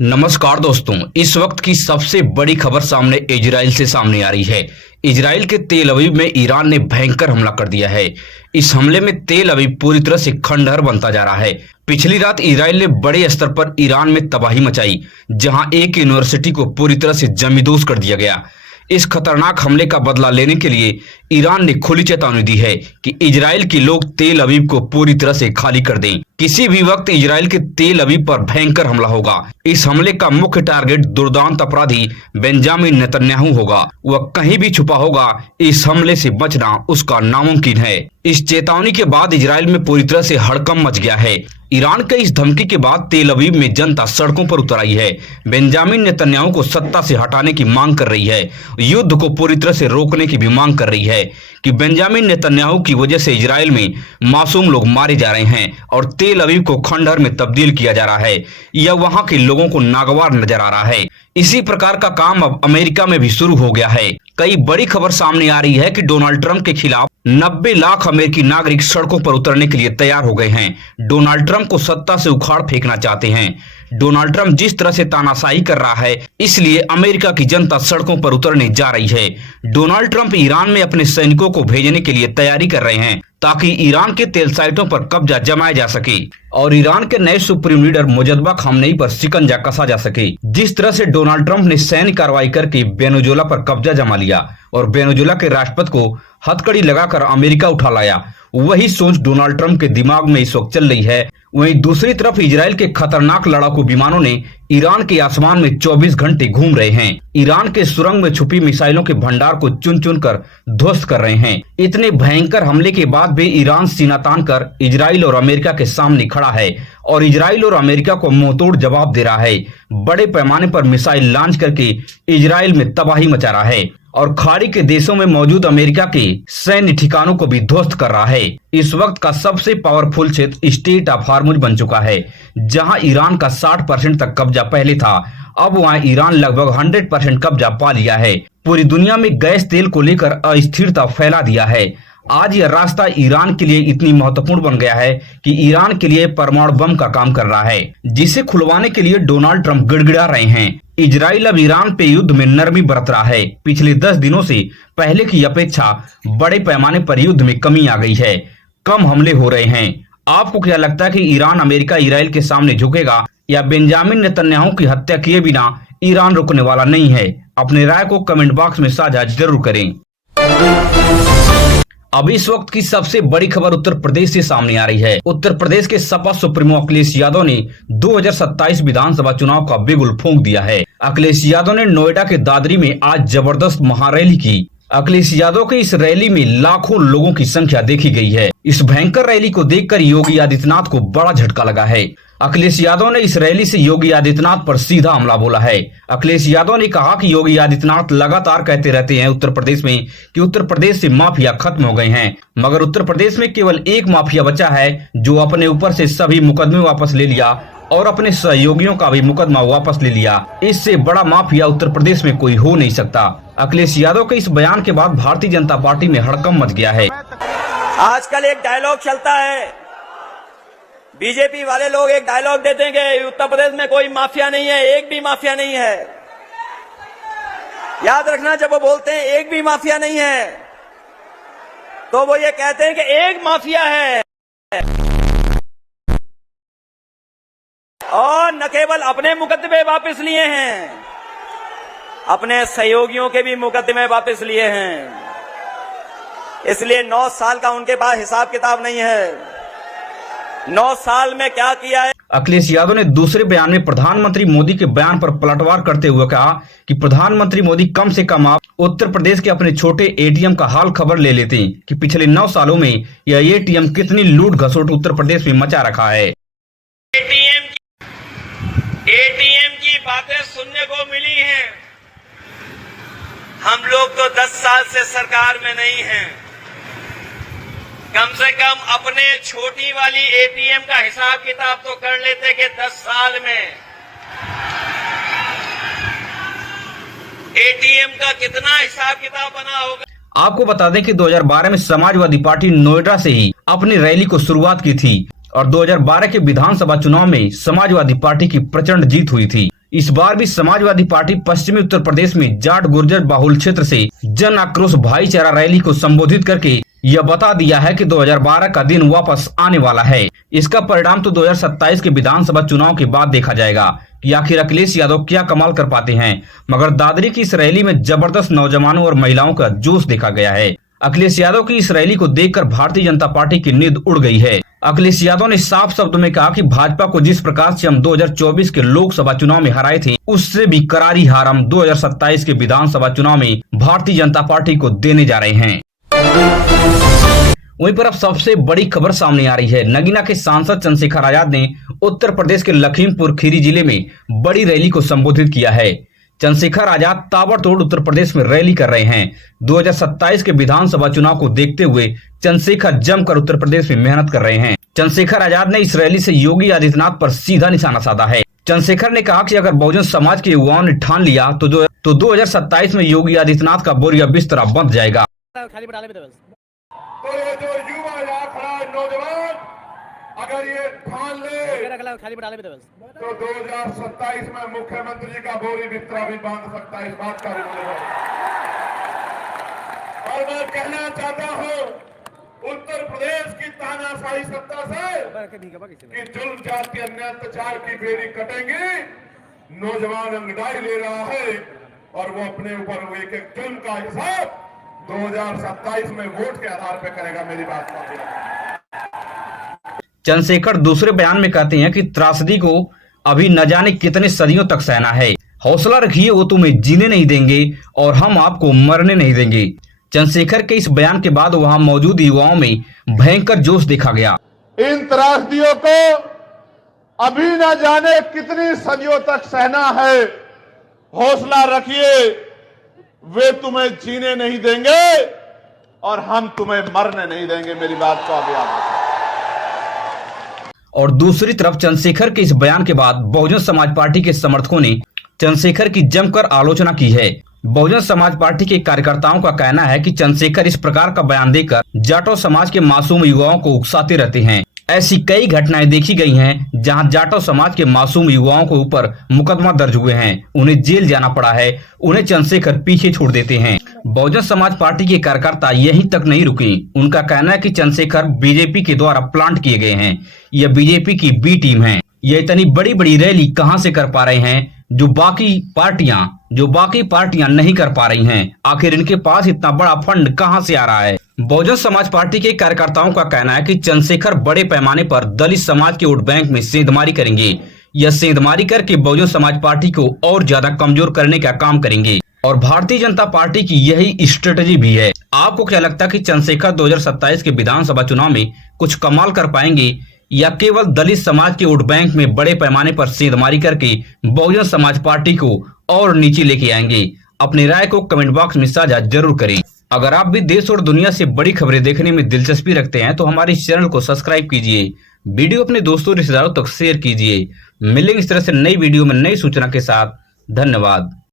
नमस्कार दोस्तों, इस वक्त की सबसे बड़ी खबर सामने इजराइल से सामने आ रही है। इजराइल के तेल अवीव में ईरान ने भयंकर हमला कर दिया है। इस हमले में तेल अवीव पूरी तरह से खंडहर बनता जा रहा है। पिछली रात इजराइल ने बड़े स्तर पर ईरान में तबाही मचाई, जहां एक यूनिवर्सिटी को पूरी तरह से जमींदोज कर दिया गया। इस खतरनाक हमले का बदला लेने के लिए ईरान ने खुली चेतावनी दी है कि इजराइल के लोग तेल अवीव को पूरी तरह से खाली कर दें। किसी भी वक्त इजराइल के तेल अवीव पर भयंकर हमला होगा। इस हमले का मुख्य टारगेट दुर्दांत अपराधी बेंजामिन नेतन्याहू होगा। वह कहीं भी छुपा होगा, इस हमले से बचना उसका नामुमकिन है। इस चेतावनी के बाद इजराइल में पूरी तरह से हड़कंप मच गया है। ईरान के इस धमकी के बाद तेल अवीव में जनता सड़कों पर उतर आई है। बेंजामिन नेतन्याहू को सत्ता से हटाने की मांग कर रही है। युद्ध को पूरी तरह से रोकने की भी मांग कर रही है कि बेंजामिन नेतन्याहू की वजह से इजराइल में मासूम लोग मारे जा रहे हैं और तेल अवीव को खंडहर में तब्दील किया जा रहा है। यह वहां के लोगों को नागवार नजर आ रहा है। इसी प्रकार का काम अब अमेरिका में भी शुरू हो गया है। कई बड़ी खबर सामने आ रही है कि डोनाल्ड ट्रंप के खिलाफ 90 लाख अमेरिकी नागरिक सड़कों पर उतरने के लिए तैयार हो गए हैं। डोनाल्ड ट्रंप को सत्ता से उखाड़ फेंकना चाहते हैं। डोनाल्ड ट्रंप जिस तरह से तानाशाही कर रहा है, इसलिए अमेरिका की जनता सड़कों पर उतरने जा रही है। डोनाल्ड ट्रंप ईरान में अपने सैनिकों को भेजने के लिए तैयारी कर रहे हैं ताकि ईरान के तेल साइटों पर कब्जा जमाया जा सके और ईरान के नए सुप्रीम लीडर मुजद्दबा खामनेई पर शिकंजा कसा जा सके। जिस तरह से डोनाल्ड ट्रंप ने सैन्य कार्रवाई करके वेनेजुएला पर कब्जा जमा लिया और वेनेजुएला के राष्ट्रपति को हथकड़ी लगाकर अमेरिका उठा लाया, वही सोच डोनाल्ड ट्रंप के दिमाग में इस वक्त चल रही है। वहीं दूसरी तरफ इजराइल के खतरनाक लड़ाकू विमानों ने ईरान के आसमान में 24 घंटे घूम रहे हैं। ईरान के सुरंग में छुपी मिसाइलों के भंडार को चुन चुन कर ध्वस्त कर रहे हैं। इतने भयंकर हमले के बाद भी ईरान सीना तान कर इजराइल और अमेरिका के सामने खड़ा है और इजराइल और अमेरिका को मुंहतोड़ जवाब दे रहा है। बड़े पैमाने पर मिसाइल लॉन्च करके इजराइल में तबाही मचा रहा है और खाड़ी के देशों में मौजूद अमेरिका के सैन्य ठिकानों को भी ध्वस्त कर रहा है। इस वक्त का सबसे पावरफुल क्षेत्र स्टेट ऑफ हार्मुज बन चुका है, जहां ईरान का 60% तक कब्जा पहले था। अब वहां ईरान लगभग 100% कब्जा पा लिया है। पूरी दुनिया में गैस तेल को लेकर अस्थिरता फैला दिया है। आज यह रास्ता ईरान के लिए इतनी महत्वपूर्ण बन गया है कि ईरान के लिए परमाणु बम का काम कर रहा है, जिसे खुलवाने के लिए डोनाल्ड ट्रंप गिड़गिड़ा रहे हैं। इजराइल अब ईरान पे युद्ध में नरमी बरत रहा है। पिछले 10 दिनों से पहले की अपेक्षा बड़े पैमाने पर युद्ध में कमी आ गई है। कम हमले हो रहे हैं। आपको क्या लगता है कि ईरान अमेरिका इजराइल के सामने झुकेगा या बेंजामिन नेतन्याहू की हत्या किए बिना ईरान रुकने वाला नहीं है? अपने राय को कमेंट बॉक्स में साझा जरूर करें। अब इस वक्त की सबसे बड़ी खबर उत्तर प्रदेश से सामने आ रही है। उत्तर प्रदेश के सपा सुप्रीमो अखिलेश यादव ने 2027 विधानसभा चुनाव का बिगुल फूंक दिया है। अखिलेश यादव ने नोएडा के दादरी में आज जबरदस्त महारैली की। अखिलेश यादव के इस रैली में लाखों लोगों की संख्या देखी गई है। इस भयंकर रैली को देखकर योगी आदित्यनाथ को बड़ा झटका लगा है। अखिलेश यादव ने इस रैली से योगी आदित्यनाथ पर सीधा हमला बोला है। अखिलेश यादव ने कहा कि योगी आदित्यनाथ लगातार कहते रहते हैं उत्तर प्रदेश में कि उत्तर प्रदेश से माफिया खत्म हो गए हैं, मगर उत्तर प्रदेश में केवल एक माफिया बचा है जो अपने ऊपर से सभी मुकदमे वापस ले लिया और अपने सहयोगियों का भी मुकदमा वापस ले लिया। इससे बड़ा माफिया उत्तर प्रदेश में कोई हो नहीं सकता। अखिलेश यादव के इस बयान के बाद भारतीय जनता पार्टी में हड़कंप मच गया है। आजकल एक डायलॉग चलता है, बीजेपी वाले लोग एक डायलॉग देते हैं कि उत्तर प्रदेश में कोई माफिया नहीं है, एक भी माफिया नहीं है। याद रखना, जब वो बोलते हैं एक भी माफिया नहीं है, तो वो ये कहते हैं कि एक माफिया है और न केवल अपने मुकदमे वापस लिए हैं, अपने सहयोगियों के भी मुकदमे वापस लिए हैं। इसलिए 9 साल का उनके पास हिसाब किताब नहीं है। 9 साल में क्या किया है। अखिलेश यादव ने दूसरे बयान में प्रधानमंत्री मोदी के बयान पर पलटवार करते हुए कहा कि प्रधानमंत्री मोदी कम से कम आप उत्तर प्रदेश के अपने छोटे एटीएम का हाल खबर ले लेते कि पिछले 9 सालों में यह एटीएम कितनी लूट घसोट उत्तर प्रदेश में मचा रखा है। एटीएम की बातें सुनने को मिली हैं। हम लोग तो 10 साल से सरकार में नहीं हैं। कम से कम अपने छोटी वाली एटीएम का हिसाब किताब तो कर लेते कि 10 साल में एटीएम का कितना हिसाब किताब बना होगा। आपको बता दें कि 2012 में समाजवादी पार्टी नोएडा से ही अपनी रैली को शुरुआत की थी और 2012 के विधानसभा चुनाव में समाजवादी पार्टी की प्रचंड जीत हुई थी। इस बार भी समाजवादी पार्टी पश्चिमी उत्तर प्रदेश में जाट गुर्जर बाहुल क्षेत्र से जन आक्रोश भाईचारा रैली को संबोधित करके यह बता दिया है कि 2012 का दिन वापस आने वाला है। इसका परिणाम तो 2027 के विधानसभा चुनाव के बाद देखा जाएगा कि आखिर अखिलेश यादव क्या कमाल कर पाते हैं। मगर दादरी की इस रैली में जबरदस्त नौजवानों और महिलाओं का जोश देखा गया है। अखिलेश यादव की इस रैली को देखकर भारतीय जनता पार्टी की नींद उड़ गई है। अखिलेश यादव ने साफ शब्दों में कहा कि भाजपा को जिस प्रकार से हम 2024 के लोकसभा चुनाव में हराए थे, उससे भी करारी हार हम 2027 के विधानसभा चुनाव में भारतीय जनता पार्टी को देने जा रहे हैं। वहीं पर अब सबसे बड़ी खबर सामने आ रही है। नगीना के सांसद चंद्रशेखर आजाद ने उत्तर प्रदेश के लखीमपुर खीरी जिले में बड़ी रैली को संबोधित किया है। चंद्रशेखर आजाद ताबड़तोड़ उत्तर प्रदेश में रैली कर रहे हैं। 2027 के विधानसभा चुनाव को देखते हुए चंद्रशेखर जमकर उत्तर प्रदेश में मेहनत कर रहे हैं। चंद्रशेखर आजाद ने इस रैली से योगी आदित्यनाथ पर सीधा निशाना साधा है। चंद्रशेखर ने कहा कि अगर बहुजन समाज के युवाओं ने ठान लिया तो 2027 में योगी आदित्यनाथ का बोरिया बिस्तरा बंध जाएगा। तो ये जो युवा यहाँ खड़ा है नौजवान, अगर ये ठान ले तो 2027 में मुख्यमंत्री जी का बोरी बिस्तरा भी बांध सकता है। इस बात का भी मुझे और मैं कहना चाहता हूँ उत्तर प्रदेश की तानाशाही सत्ता से कि जुल्म जाति अन्याय अत्याचार की बेड़ी कटेंगी। नौजवान अंगड़ाई ले रहा है और वो अपने ऊपर एक एक जुल्म का हिसाब 2027 में वोट के आधार पर करेगा। मेरी बात चंद्रशेखर दूसरे बयान में कहते हैं कि त्रासदी को अभी न जाने कितने सदियों तक सहना है। हौसला रखिए, वो तुम्हें जीने नहीं देंगे और हम आपको मरने नहीं देंगे। चंद्रशेखर के इस बयान के बाद वहां मौजूद युवाओं में भयंकर जोश देखा गया। इन त्रासदियों को अभी न जाने कितनी सदियों तक सहना है। हौसला रखिए, वे तुम्हें जीने नहीं देंगे और हम तुम्हें मरने नहीं देंगे। मेरी बात को आप याद रखें। और दूसरी तरफ चंद्रशेखर के इस बयान के बाद बहुजन समाज पार्टी के समर्थकों ने चंद्रशेखर की जमकर आलोचना की है। बहुजन समाज पार्टी के कार्यकर्ताओं का कहना है कि चंद्रशेखर इस प्रकार का बयान देकर जाटो समाज के मासूम युवाओं को उकसाते रहते हैं। ऐसी कई घटनाएं देखी गई हैं जहां जाटो समाज के मासूम युवाओं के ऊपर मुकदमा दर्ज हुए हैं, उन्हें जेल जाना पड़ा है, उन्हें चंद्रशेखर पीछे छोड़ देते हैं। बहुजन समाज पार्टी के कार्यकर्ता यहीं तक नहीं रुके। उनका कहना है कि चंद्रशेखर बीजेपी के द्वारा प्लांट किए गए हैं। यह बीजेपी की बी टीम है। ये इतनी बड़ी बड़ी रैली कहां से कर पा रहे हैं जो बाकी पार्टियां नहीं कर पा रही हैं। आखिर इनके पास इतना बड़ा फंड कहां से आ रहा है। बहुजन समाज पार्टी के कार्यकर्ताओं का कहना है कि चंद्रशेखर बड़े पैमाने पर दलित समाज के वोट बैंक में सेंधमारी करेंगे। यह सेंधमारी करके बहुजन समाज पार्टी को और ज्यादा कमजोर करने का काम करेंगे और भारतीय जनता पार्टी की यही स्ट्रेटेजी भी है। आपको क्या लगता है कि चंद्रशेखर 2027 के विधानसभा चुनाव में कुछ कमाल कर पाएंगे या केवल दलित समाज के वोट बैंक में बड़े पैमाने पर सेंधमारी करके बहुजन समाज पार्टी को और नीचे लेके आएंगे? अपनी राय को कमेंट बॉक्स में साझा जरूर करें। अगर आप भी देश और दुनिया से बड़ी खबरें देखने में दिलचस्पी रखते हैं तो हमारे इस चैनल को सब्सक्राइब कीजिए, वीडियो अपने दोस्तों रिश्तेदारों तक शेयर कीजिए। मिलेंगे इस तरह से नई वीडियो में नई सूचना के साथ। धन्यवाद।